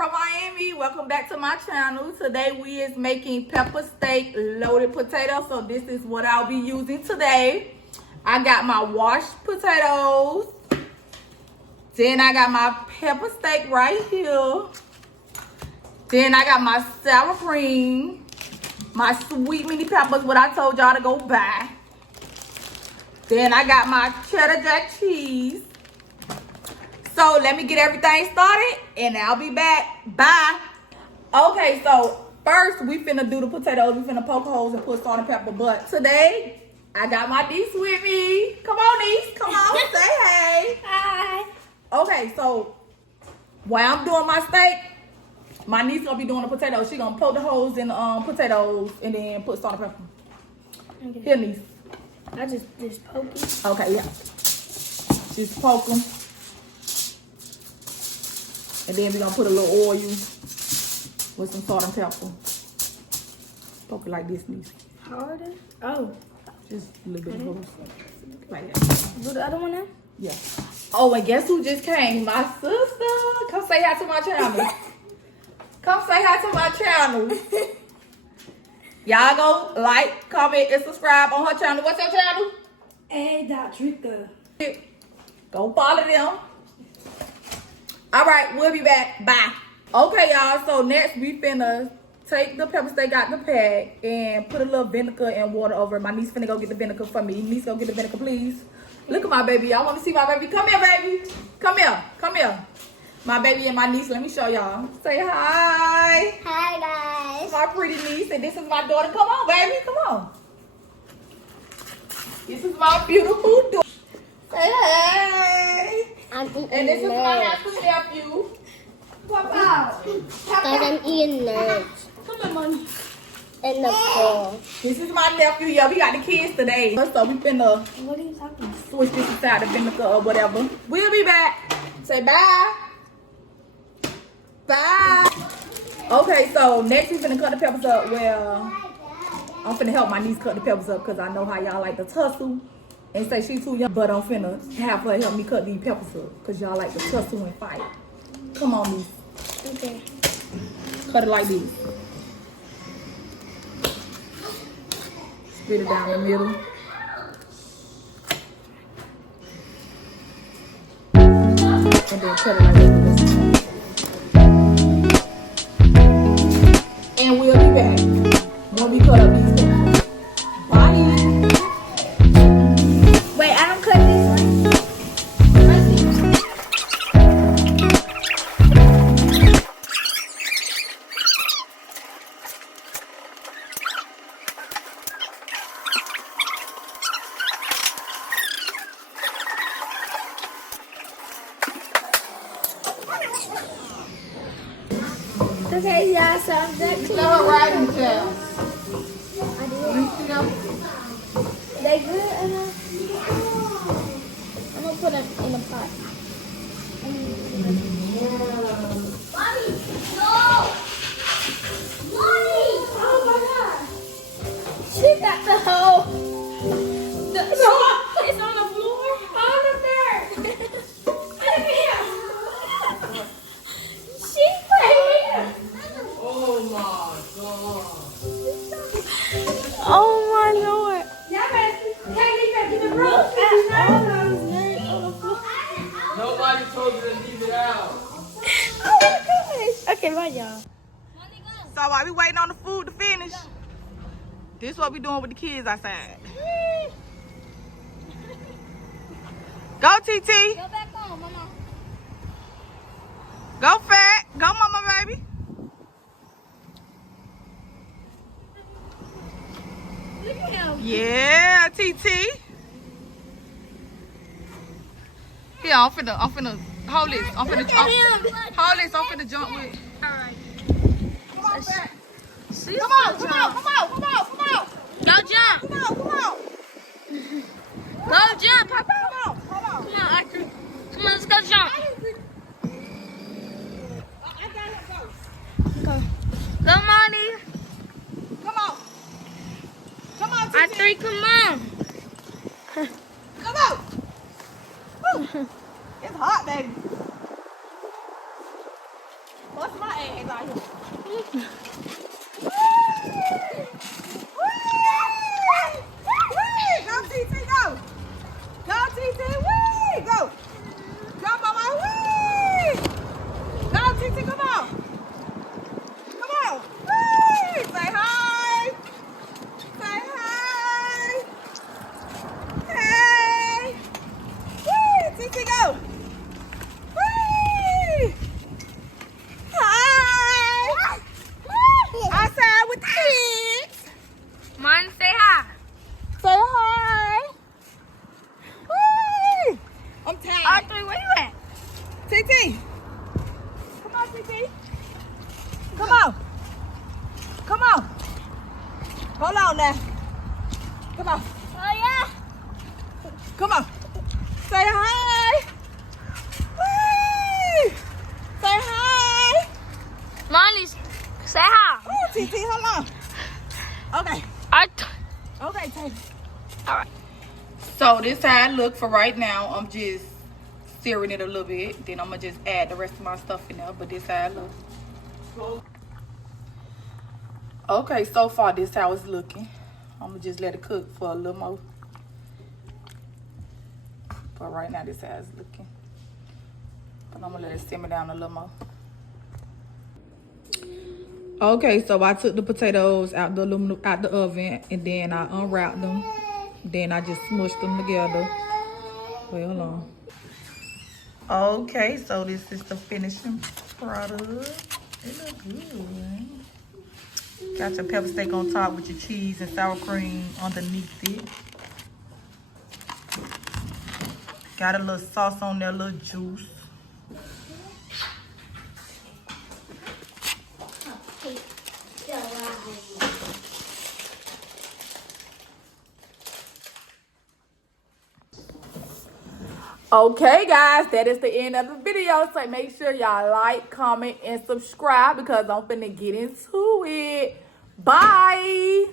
from Miami. Welcome back to my channel. Today we is making pepper steak loaded potatoes. So this is what I'll be using today. I got my washed potatoes. Then I got my pepper steak right here. Then I got my sour cream. My sweet mini peppers, what I told y'all to go buy. Then I got my cheddar jack cheese. So let me get everything started and I'll be back. Bye. Okay, so first we finna do the potatoes. We finna poke holes and put salt and pepper. But today, I got my niece with me. Come on, niece. Come on, say hey. Hi. Okay, so while I'm doing my steak, my niece gonna be doing the potatoes. She gonna poke the holes in the potatoes and then put salt and pepper. Okay. Here, niece. I just poke it. Okay, yeah. Just poke them. And then we're gonna put a little oil with some salt and pepper. Poke it like this, niece. Harder? Oh. Just a little bit of oil. Like that. Do the other one now? Yeah. Oh, and guess who just came? My sister. Come say hi to my channel. Come say hi to my channel. Y'all go like, comment, and subscribe on her channel. What's your channel? A.Trika. Go follow them. All right, we'll be back. Bye. Okay, y'all. So next we finna take the pepper steak out the pack and put a little vinegar and water over it. My niece finna go get the vinegar for me. Niece, go get the vinegar, please. Look at my baby. Y'all want to see my baby? Come here, baby. Come here. Come here. My baby and my niece. Let me show y'all. Say hi. Hi, guys. My pretty niece. And this is my daughter. Come on, baby. Come on. This is my beautiful daughter. Say hey. I'm eating And this is my nerds. handsome nephew. Pop out. Pop Guys, out. I'm eating nerds. Come on, mommy. In the bowl. This is my nephew. Yeah, we got the kids today. So we finna What are you talking about? switch this aside the vinegar or whatever. We'll be back. Say bye. Bye. Okay, so next we finna cut the peppers up. Well, I'm finna help my niece cut the peppers up because I know how y'all like to tussle and say she too young. But I'm finna have her help me cut these peppers up because y'all like to tussle and fight. Come on, niece. Okay. Cut it like this. Split it down the middle. And then cut it like this. And we'll be back when we cut up these peppers. Bye. Wait, I don't cut this one. Okay, yeah, so I'm done. Show her riding tail. I did. They good enough? I'm gonna put them in a pot. Mommy, no! Mommy! Oh my god! She got the whole. It's on the floor. On the there. Look at here. She put it here. Oh my god. Oh my lord. Nobody told you to leave it out. Oh my gosh. Okay, bye y'all. So while we waiting on the food to finish, this is what we doing with the kids outside. Go, TT. Go back home, mama. Go, Fat. Go, Mama, baby. Look at him. Yeah, TT. Here, I'm finna hold this. I'm finna Look at him. hold this. I'm finna jump with. Alright. Come on, Fat. She's Come on, come on, come on, come on, come on. Go jump. Come on, come on. Go jump, Papa. Come on, come on. Come on, Arthur. Come on, let's go jump. I gotta go. Go. Go, Monty. Come on. Come on, TT. Arthur, come on. Come on. Woo. It's hot, baby. What's my out here. Go, TT, go. Go, TT, wee. Go. Go, mama, wee. Go, TT, come on. Come on. Wee. Say hi. Say hi. Hey. Wee. TT, go. Wee. Hi. Outside with the kids. Mine, say hi. Say hi. Wee. I'm tired. Audrey, where you at? TT. Come on, TT. Come on. Come on. Hold on now. Come on. Oh, yeah. Come on. Say hi. Wee. Say hi. Molly, say hi. Oh, TT, hold on. Okay. Okay, take it. All right. So this how it look for right now. I'm just searing it a little bit. Then I'm gonna just add the rest of my stuff in there. But this how it look. Okay, so far this how it's looking. I'm gonna just let it cook for a little more. But right now this how it's looking. But I'm gonna let it simmer down a little more. Okay, so I took the potatoes out the oven and then I unwrapped them. Then I just smushed them together. Wait, hold on. Okay, so this is the finishing product. It looks good. Got your pepper steak on top with your cheese and sour cream underneath it. Got a little sauce on there, a little juice. Okay, guys, that is the end of the video. So make sure y'all like, comment, and subscribe because I'm finna get into it. Bye.